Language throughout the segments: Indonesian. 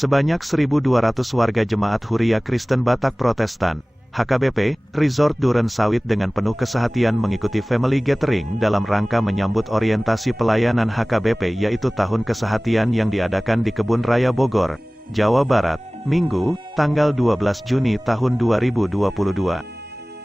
Sebanyak 1.200 warga Jemaat Huria Kristen Batak Protestan, HKBP, Resort Duren Sawit dengan penuh kesehatian mengikuti family gathering dalam rangka menyambut orientasi pelayanan HKBP yaitu Tahun Kesehatian yang diadakan di Kebun Raya Bogor, Jawa Barat, Minggu, tanggal 12 Juni tahun 2022.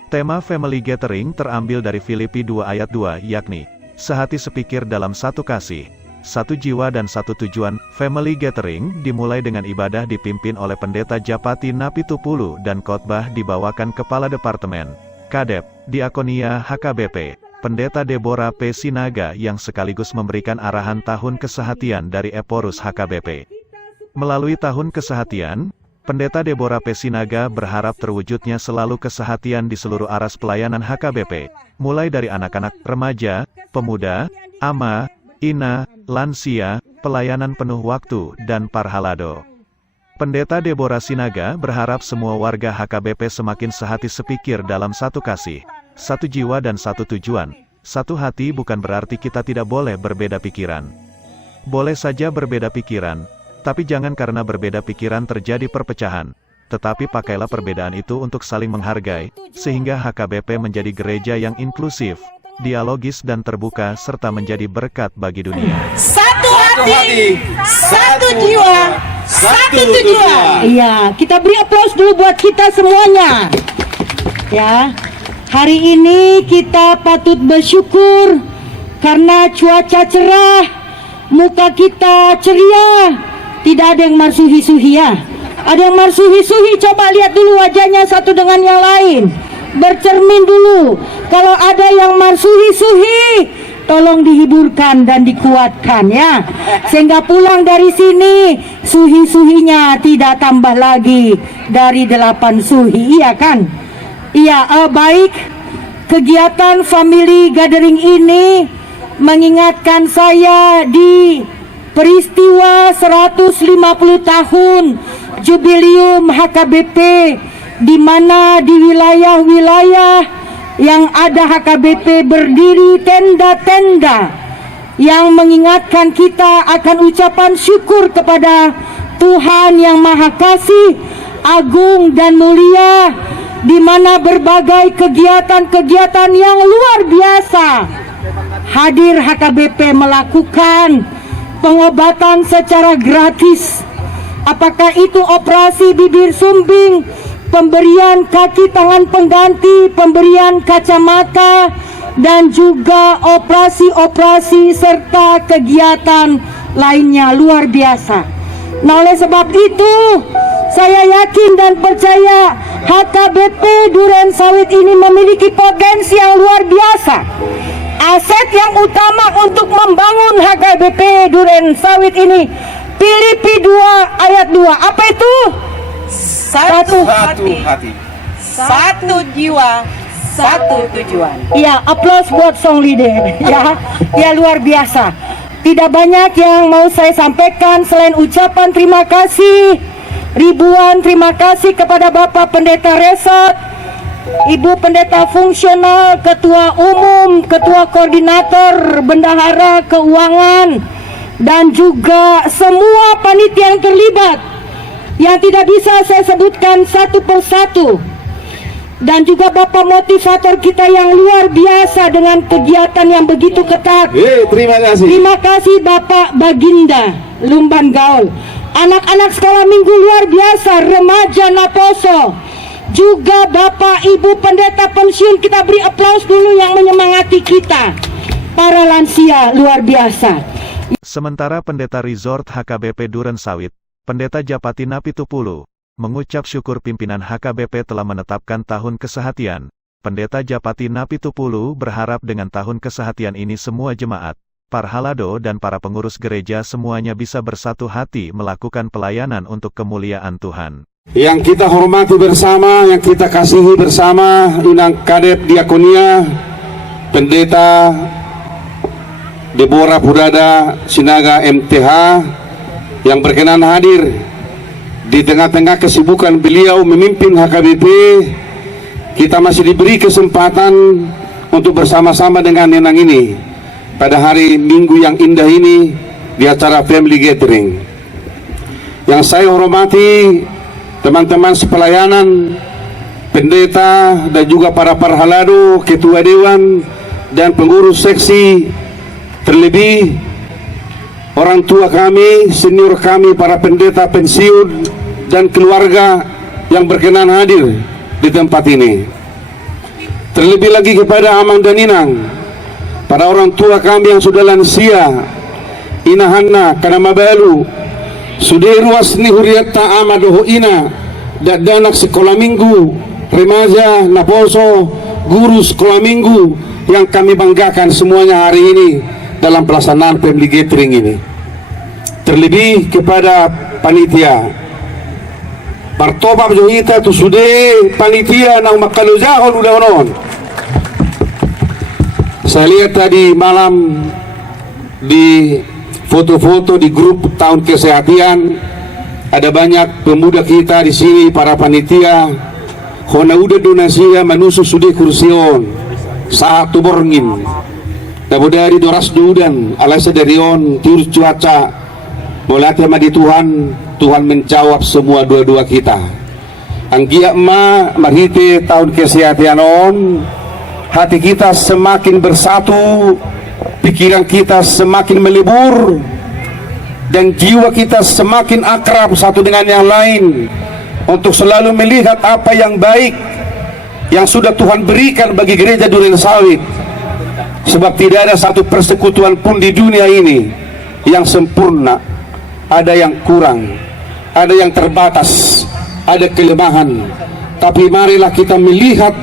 Tema family gathering terambil dari Filipi 2 ayat 2 yakni, sehati sepikir dalam satu kasih, satu jiwa dan satu tujuan. Family gathering dimulai dengan ibadah dipimpin oleh Pendeta Japati Napitupulu dan khotbah dibawakan Kepala Departemen, Kadep, Diakonia HKBP, Pendeta Deborah P. Sinaga yang sekaligus memberikan arahan Tahun Kesehatian dari Eporus HKBP. Melalui Tahun Kesehatian, Pendeta Deborah P. Sinaga berharap terwujudnya selalu kesehatian di seluruh aras pelayanan HKBP, mulai dari anak-anak, remaja, pemuda, ama, ina, lansia, pelayanan penuh waktu, dan parhalado. Pendeta Deborah Sinaga berharap semua warga HKBP semakin sehati sepikir dalam satu kasih, satu jiwa dan satu tujuan. Satu hati bukan berarti kita tidak boleh berbeda pikiran. Boleh saja berbeda pikiran, tapi jangan karena berbeda pikiran terjadi perpecahan. Tetapi pakailah perbedaan itu untuk saling menghargai, sehingga HKBP menjadi gereja yang inklusif, dialogis dan terbuka serta menjadi berkat bagi dunia. Satu hati, satu jiwa, satu tujuan. Iya, kita beri aplaus dulu buat kita semuanya. Ya, hari ini kita patut bersyukur karena cuaca cerah, muka kita ceria, tidak ada yang marsuhi-suhi ya. Ada yang marsuhi-suhi, coba lihat dulu wajahnya satu dengan yang lain. Bercermin dulu, kalau ada yang marsuhi-suhi, tolong dihiburkan dan dikuatkan ya, sehingga pulang dari sini suhi-suhinya tidak tambah lagi dari 8 suhi, iya kan? Iya, baik. Kegiatan family gathering ini mengingatkan saya di peristiwa 150 tahun jubilium HKBP, di mana di wilayah-wilayah yang ada HKBP berdiri tenda-tenda yang mengingatkan kita akan ucapan syukur kepada Tuhan yang Maha Kasih, Agung dan Mulia, di mana berbagai kegiatan-kegiatan yang luar biasa hadir HKBP melakukan pengobatan secara gratis. Apakah itu operasi bibir sumbing, pemberian kaki tangan pengganti, pemberian kacamata, dan juga operasi-operasi serta kegiatan lainnya luar biasa. Nah, oleh sebab itu saya yakin dan percaya HKBP Duren Sawit ini memiliki potensi yang luar biasa. Aset yang utama untuk membangun HKBP Duren Sawit ini Filipi 2 ayat 2. Apa itu? Satu hati, satu jiwa, satu tujuan. Ya, aplaus buat song leader. Ya luar biasa. Tidak banyak yang mau saya sampaikan selain ucapan terima kasih, ribuan terima kasih kepada Bapak Pendeta Resort, Ibu Pendeta Fungsional, Ketua Umum, Ketua Koordinator, Bendahara Keuangan, dan juga semua panitia yang terlibat, yang tidak bisa saya sebutkan satu persatu. Dan juga Bapak motivator kita yang luar biasa dengan kegiatan yang begitu ketat. Terima kasih. Terima kasih Bapak Baginda Lumban Gaul. Anak-anak sekolah minggu luar biasa, remaja Naposo. Juga Bapak Ibu Pendeta pensiun, kita beri aplaus dulu yang menyemangati kita. Para lansia luar biasa. Sementara Pendeta Resort HKBP Duren Sawit, Pendeta Japati Napitupulu, mengucap syukur pimpinan HKBP telah menetapkan Tahun Kesehatian. Pendeta Japati Napitupulu berharap dengan Tahun Kesehatian ini semua jemaat, parhalado dan para pengurus gereja semuanya bisa bersatu hati melakukan pelayanan untuk kemuliaan Tuhan. Yang kita hormati bersama, yang kita kasihi bersama, Inang Kadep Diakonia, Pendeta Deborah Pudada Sinaga MTH, yang berkenan hadir di tengah-tengah kesibukan beliau memimpin HKBP. Kita masih diberi kesempatan untuk bersama-sama dengan Nenang ini pada hari Minggu yang indah ini di acara family gathering. Yang saya hormati teman-teman sepelayanan, pendeta dan juga para parhalado, ketua dewan dan pengurus seksi, terlebih orang tua kami, senior kami, para pendeta pensiun dan keluarga yang berkenan hadir di tempat ini. Terlebih lagi kepada Amang dan Inang, para orang tua kami yang sudah lansia, inahanna kana mabalu, sudah ruas ni huriata amadoho ina, dan anak sekolah minggu, remaja, naposo, guru sekolah minggu yang kami banggakan semuanya hari ini dalam pelaksanaan family gathering ini. Terlebih kepada panitia Bartoba Johita tu sudah panitia nang makalujahon udah non. Saya lihat tadi malam di foto-foto di grup tahun kesehatan, ada banyak pemuda kita di sini, para panitia. Hona udah donasinya manusu sudah kursion satu borngin. Tapi dari doras dudan alasa dari on tiur cuaca boleh sama di Tuhan menjawab semua dua-dua kita. Anggia ma marite tahun kesehatan on, hati kita semakin bersatu, pikiran kita semakin melebur, dan jiwa kita semakin akrab satu dengan yang lain untuk selalu melihat apa yang baik yang sudah Tuhan berikan bagi gereja Durensawit. Sebab tidak ada satu persekutuan pun di dunia ini yang sempurna. Ada yang kurang, ada yang terbatas, ada kelemahan. Tapi marilah kita melihat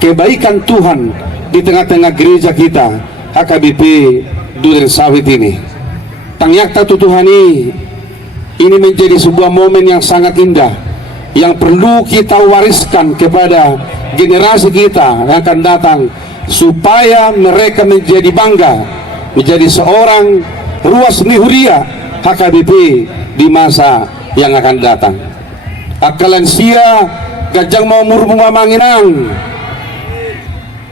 kebaikan Tuhan di tengah-tengah gereja kita, HKBP Durensawit ini. Tangyakta tutuhani, ini menjadi sebuah momen yang sangat indah, yang perlu kita wariskan kepada generasi kita yang akan datang, supaya mereka menjadi bangga, menjadi seorang ruas nihuria HKBP di masa yang akan datang. Akalan sia gajang mau murmung mamanginang,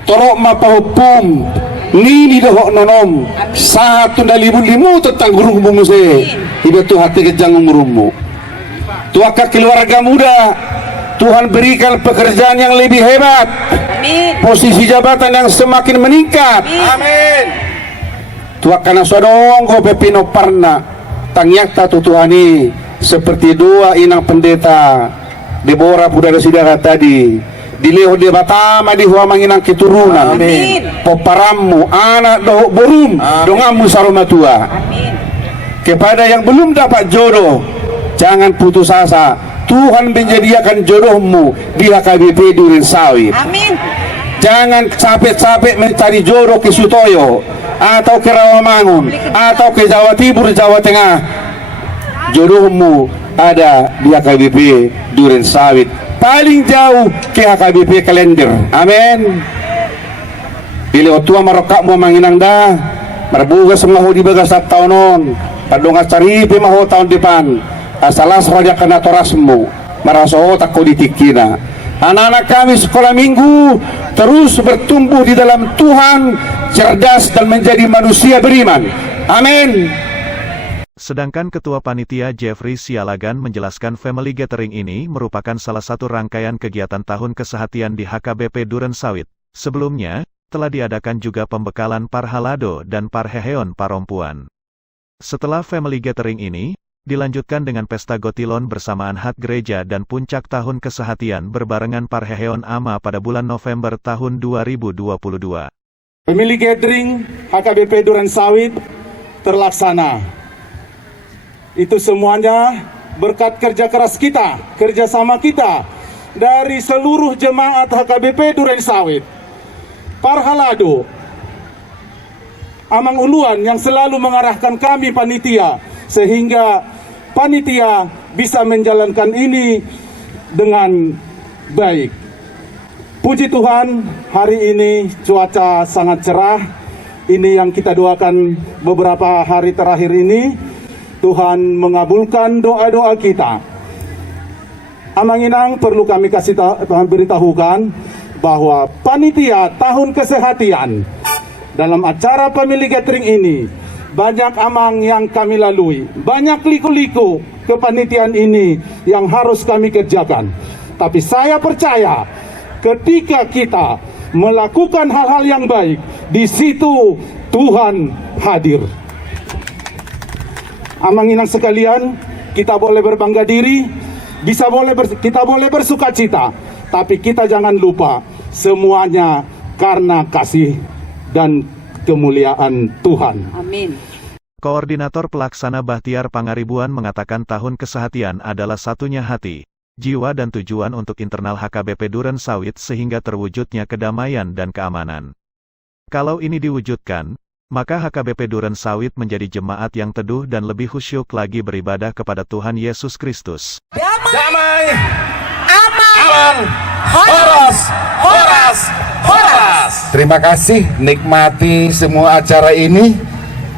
torok mapahupum nini dohok nonom satu limu tentang guru bumuse itu tuh hati gajang murmu. Tuaka keluarga muda, Tuhan berikan pekerjaan yang lebih hebat. Amin. Posisi jabatan yang semakin meningkat. Amin. Tuaka nasodong ko pepino parna tangyakta tutuhani seperti doa inang pendeta Deborah Pudara-Sidara tadi. Dileho de batama di huamang inang keturunan. Amin. Poparamu anak dohok borum dongamu saromatua. Amin. Kepada yang belum dapat jodoh, jangan putus asa. Tuhan menyediakan jodohmu di HKBP Durensawit. Amin. Jangan capek-capek mencari jodoh ke Sutoyo atau ke Rawamangun atau ke Jawa Timur, Jawa Tengah. Jodohmu ada di HKBP Durensawit. Paling jauh ke HKBP Kalender. Amin. Bila tua marokak mo manginang dah, marbuga semua di bagas at taonon. Padonga caripe maho tahun depan. Asalas raja kena torasmu maraso otak politikina. Anak-anak kami sekolah minggu terus bertumbuh di dalam Tuhan, cerdas dan menjadi manusia beriman. Amin. Sedangkan Ketua Panitia Jeffrey Sialagan menjelaskan family gathering ini merupakan salah satu rangkaian kegiatan tahun kesehatian di HKBP Durensawit. Sebelumnya, telah diadakan juga pembekalan parhalado dan parheheon parompuan. Setelah family gathering ini, dilanjutkan dengan pesta gotilon bersamaan Hat Gereja dan puncak tahun kesehatian berbarengan parheheon ama pada bulan November tahun 2022. Family gathering HKBP Durensawit terlaksana. Itu semuanya berkat kerja keras kita, kerjasama kita dari seluruh jemaat HKBP Durensawit. Parhalado, Amang Uluan yang selalu mengarahkan kami panitia, sehingga panitia bisa menjalankan ini dengan baik. Puji Tuhan, hari ini cuaca sangat cerah. Ini yang kita doakan beberapa hari terakhir ini. Tuhan mengabulkan doa-doa kita. Amang Inang perlu kami beritahukan bahwa panitia tahun kesehatian dalam acara family gathering ini banyak amang yang kami lalui, banyak liku-liku kepanitiaan ini yang harus kami kerjakan. Tapi saya percaya ketika kita melakukan hal-hal yang baik, di situ Tuhan hadir. Amang-inang sekalian, kita boleh berbangga diri, kita boleh bersuka cita, tapi kita jangan lupa semuanya karena kasih dan kemuliaan Tuhan. Amin. Koordinator Pelaksana Bahtiar Pangaribuan mengatakan tahun kesehatian adalah satunya hati, jiwa dan tujuan untuk internal HKBP Duren Sawit sehingga terwujudnya kedamaian dan keamanan. Kalau ini diwujudkan, maka HKBP Duren Sawit menjadi jemaat yang teduh dan lebih khusyuk lagi beribadah kepada Tuhan Yesus Kristus. Damai, aman, horas. Terima kasih, nikmati semua acara ini.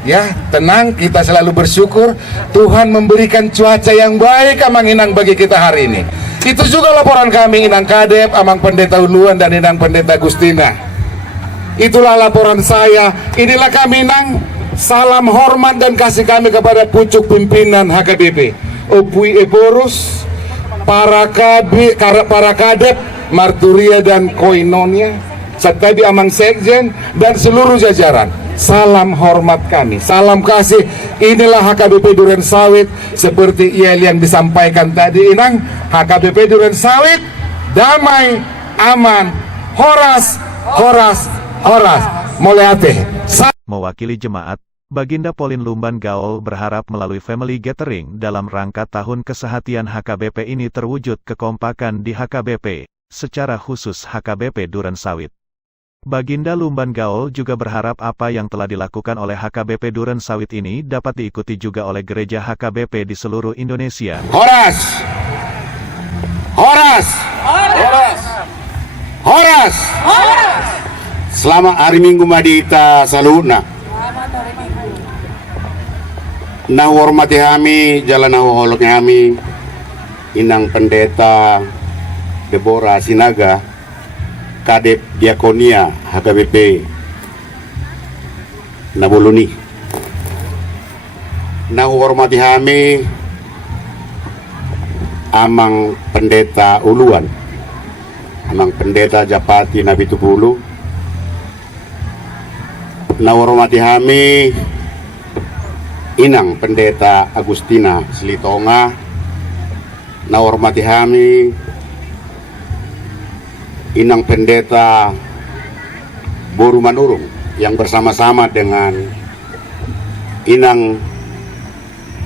Ya, tenang, kita selalu bersyukur Tuhan memberikan cuaca yang baik Amang-inang bagi kita hari ini. Itu juga laporan kami, Inang Kadep, Amang Pendeta Uluan dan Inang Pendeta Gustina. Itulah laporan saya. Inilah kami, Inang. Salam hormat dan kasih kami kepada pucuk pimpinan HKBP, Opui Eporus, para kadep, Marturia dan Koinonia, serta di Amang Sekjen dan seluruh jajaran. Salam hormat kami, salam kasih. Inilah HKBP Duren Sawit seperti yang disampaikan tadi, Inang. HKBP Duren Sawit, damai, aman, horas. Moleate. Mewakili jemaat, Baginda Pauline Lumban Gaol berharap melalui family gathering dalam rangka tahun kesehatian HKBP ini terwujud kekompakan di HKBP, secara khusus HKBP Duren Sawit. Baginda Lumban Gaol juga berharap apa yang telah dilakukan oleh HKBP Duren Sawit ini dapat diikuti juga oleh gereja HKBP di seluruh Indonesia. Horas. Selamat hari Minggu Madita Saluna. Nah hormati kami, jalan holok kami, Inang Pendeta Deborah Sinaga, Kadep Diakonia HKBP Nabuluni. Nah hormati kami, Amang Pendeta Uluan, Amang Pendeta Japati Nabi Tupulu. Nah hormati kami, Inang Pendeta Agustina Silitonga. Nah hormati kami, Inang Pendeta Boru Manurung yang bersama-sama dengan Inang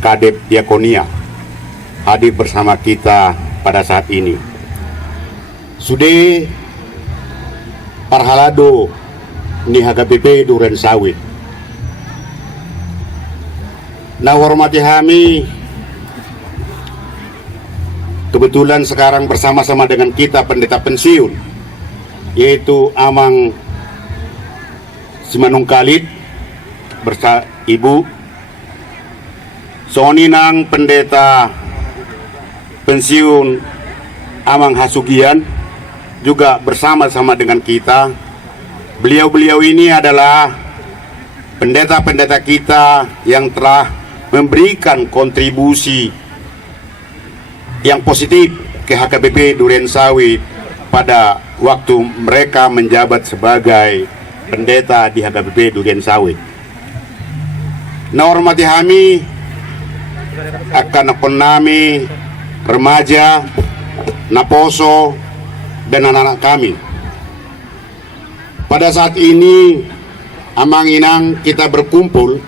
Kadep Diakonia hadir bersama kita pada saat ini. Sude Parhalado ni HKBP Duren Sawit. Nah hormati kami, kebetulan sekarang bersama-sama dengan kita pendeta pensiun, yaitu Amang Simanung Khalid bersama Ibu Soninang Pendeta pensiun Amang Hasugian juga bersama-sama dengan kita. Beliau-beliau ini adalah pendeta-pendeta kita yang telah memberikan kontribusi yang positif ke HKBP Duren Sawit pada waktu mereka menjabat sebagai pendeta di HKBP Duren Sawit. Nah hormati kami, akan nami, remaja, naposo, dan anak-anak kami. Pada saat ini, Amang-inang kita berkumpul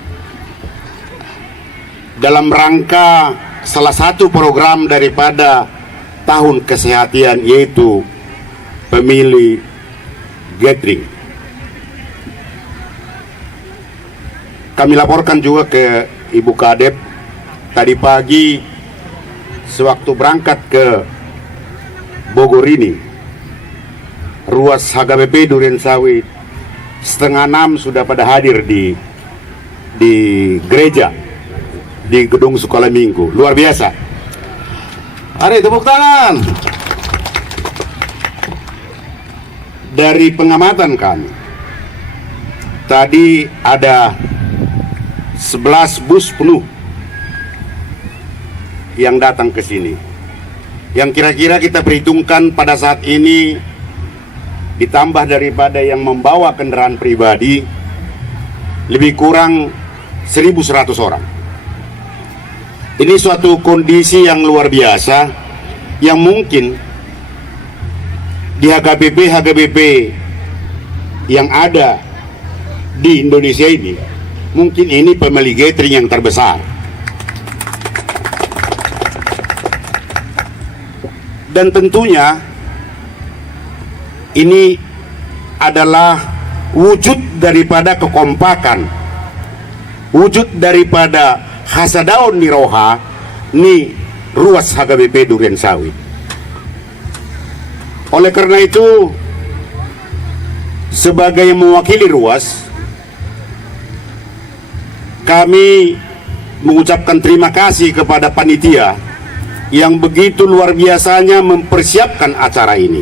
dalam rangka salah satu program daripada tahun kesehatan, yaitu Family Gathering. Kami laporkan juga ke Ibu Kadep tadi pagi sewaktu berangkat ke Bogor ini, ruas HKBP Duren Sawit 5:30 sudah pada hadir di gereja di gedung sekolah minggu. Luar biasa. Hari tepuk tangan. Dari pengamatan kami, tadi ada 11 bus penuh yang datang ke sini. Yang kira-kira kita perhitungkan pada saat ini, ditambah daripada yang membawa kendaraan pribadi, lebih kurang 1.100 orang. Ini suatu kondisi yang luar biasa, yang mungkin di HKBP yang ada di Indonesia ini, mungkin ini family gathering yang terbesar. Dan tentunya ini adalah wujud daripada kekompakan, wujud daripada hasadaun niroha ni ruas HKBP Durensawit. Oleh karena itu, sebagai mewakili ruas, kami mengucapkan terima kasih kepada panitia yang begitu luar biasanya mempersiapkan acara ini.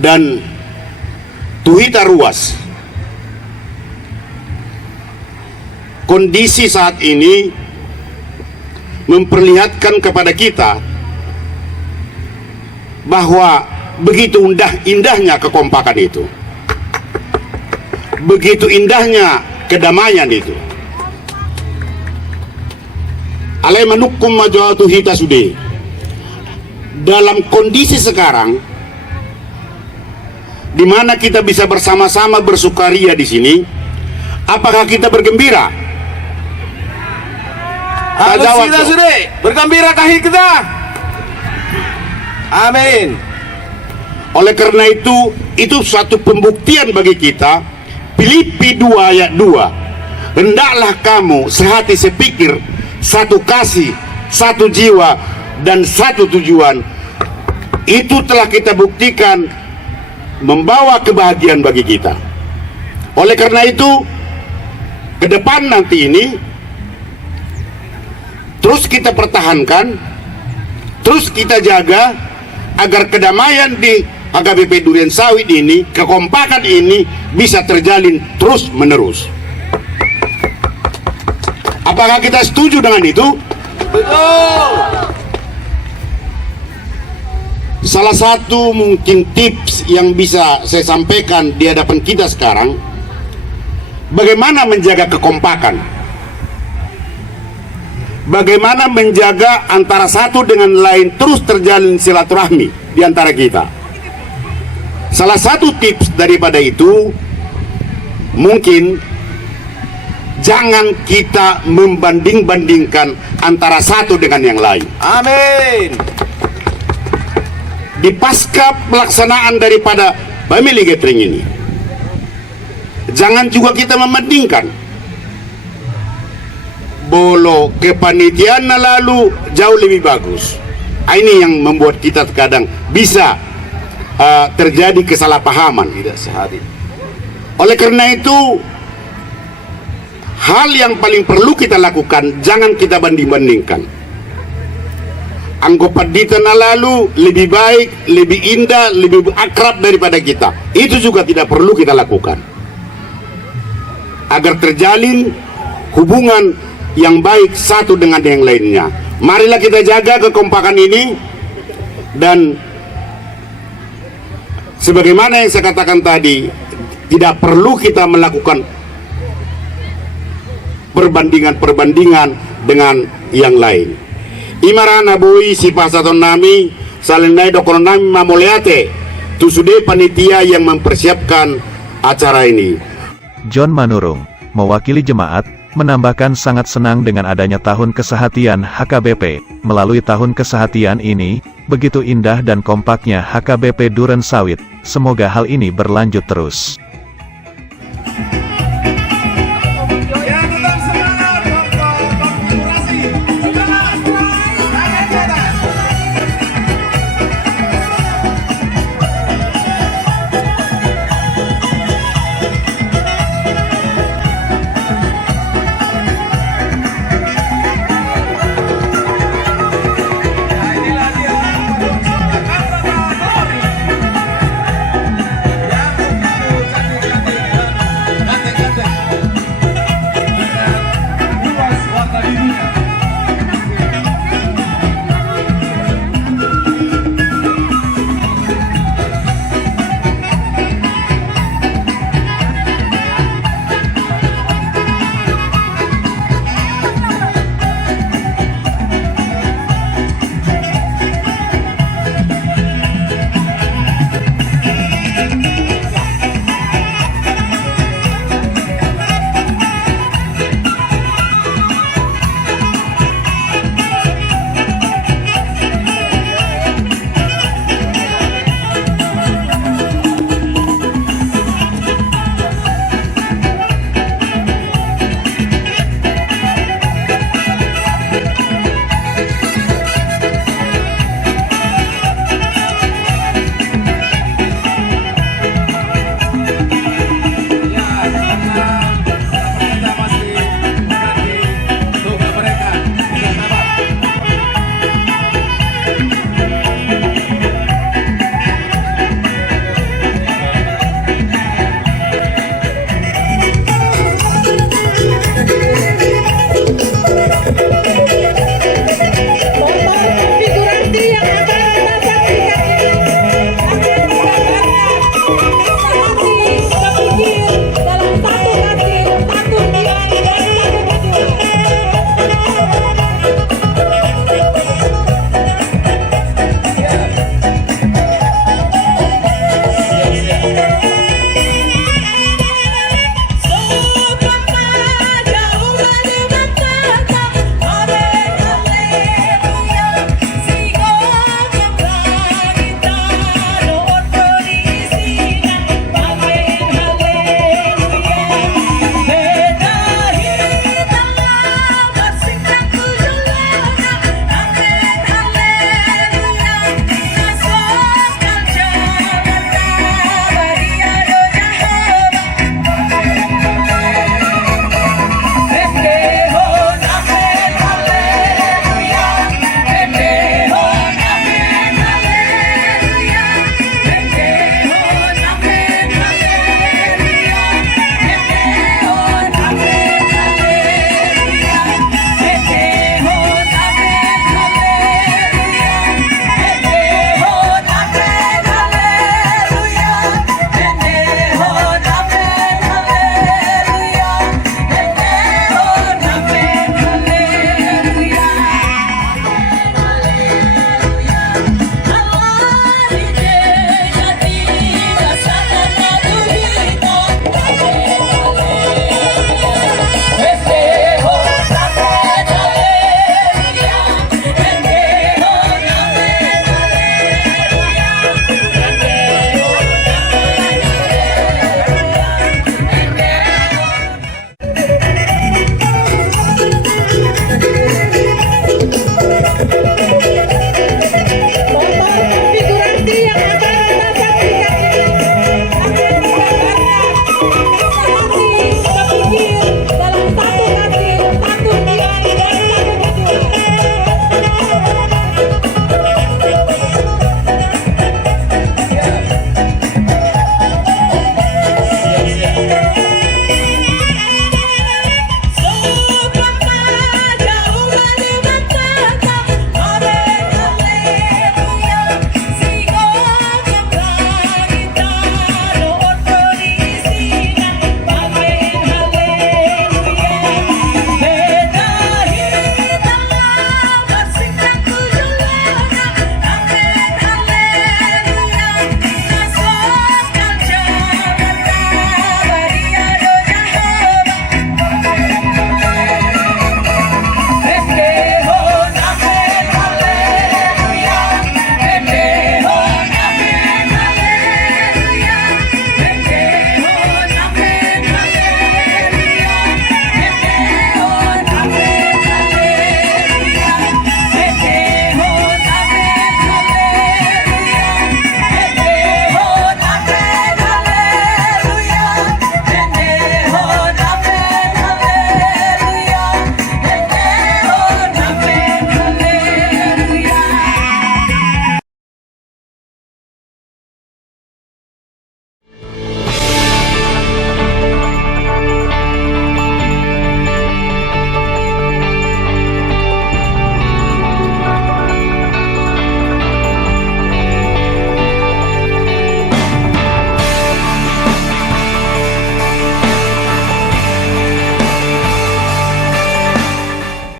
Dan Tuhita Ruas, kondisi saat ini memperlihatkan kepada kita bahwa begitu indahnya kekompakan itu, begitu indahnya kedamaian itu. Alai manukum majawatu hita sude. Dalam kondisi sekarang, di mana kita bisa bersama-sama bersukaria di sini, apakah kita bergembira? Harus kita sudah bergembira kahit kita. Amin. Oleh karena itu suatu pembuktian bagi kita. Filipi 2 ayat 2. Hendaklah kamu sehati sepikir, satu kasih, satu jiwa, dan satu tujuan. Itu telah kita buktikan membawa kebahagiaan bagi kita. Oleh karena itu, ke depan nanti ini terus kita pertahankan, terus kita jaga agar kedamaian di HKBP Durensawit ini, kekompakan ini bisa terjalin terus menerus. Apakah kita setuju dengan itu? Betul. Salah satu mungkin tips yang bisa saya sampaikan di hadapan kita sekarang, bagaimana menjaga kekompakan, bagaimana menjaga antara satu dengan lain terus terjalin silaturahmi di antara kita. Salah satu tips daripada itu, mungkin jangan kita membanding-bandingkan antara satu dengan yang lain. Amin. Di pasca pelaksanaan daripada family gathering ini, jangan juga kita membandingkan. Bolo kepanitiaan lalu jauh lebih bagus. Ini yang membuat kita kadang bisa terjadi kesalahpahaman. Tidak sehari. Oleh karena itu, hal yang paling perlu kita lakukan, jangan kita banding-bandingkan. Anggapan di tanah lalu lebih baik, lebih indah, lebih akrab daripada kita. Itu juga tidak perlu kita lakukan. Agar terjalin hubungan yang baik satu dengan yang lainnya. Marilah kita jaga kekompakan ini. Dan sebagaimana yang saya katakan tadi, tidak perlu kita melakukan perbandingan-perbandingan dengan yang lain. Imarana bui si pasaton nami salenai dokon nami mamuliate tu sudah panitia yang mempersiapkan acara ini. John Manurung, mewakili jemaat, menambahkan sangat senang dengan adanya tahun kesehatian HKBP. Melalui tahun kesehatian ini, begitu indah dan kompaknya HKBP Durensawit. Semoga hal ini berlanjut terus.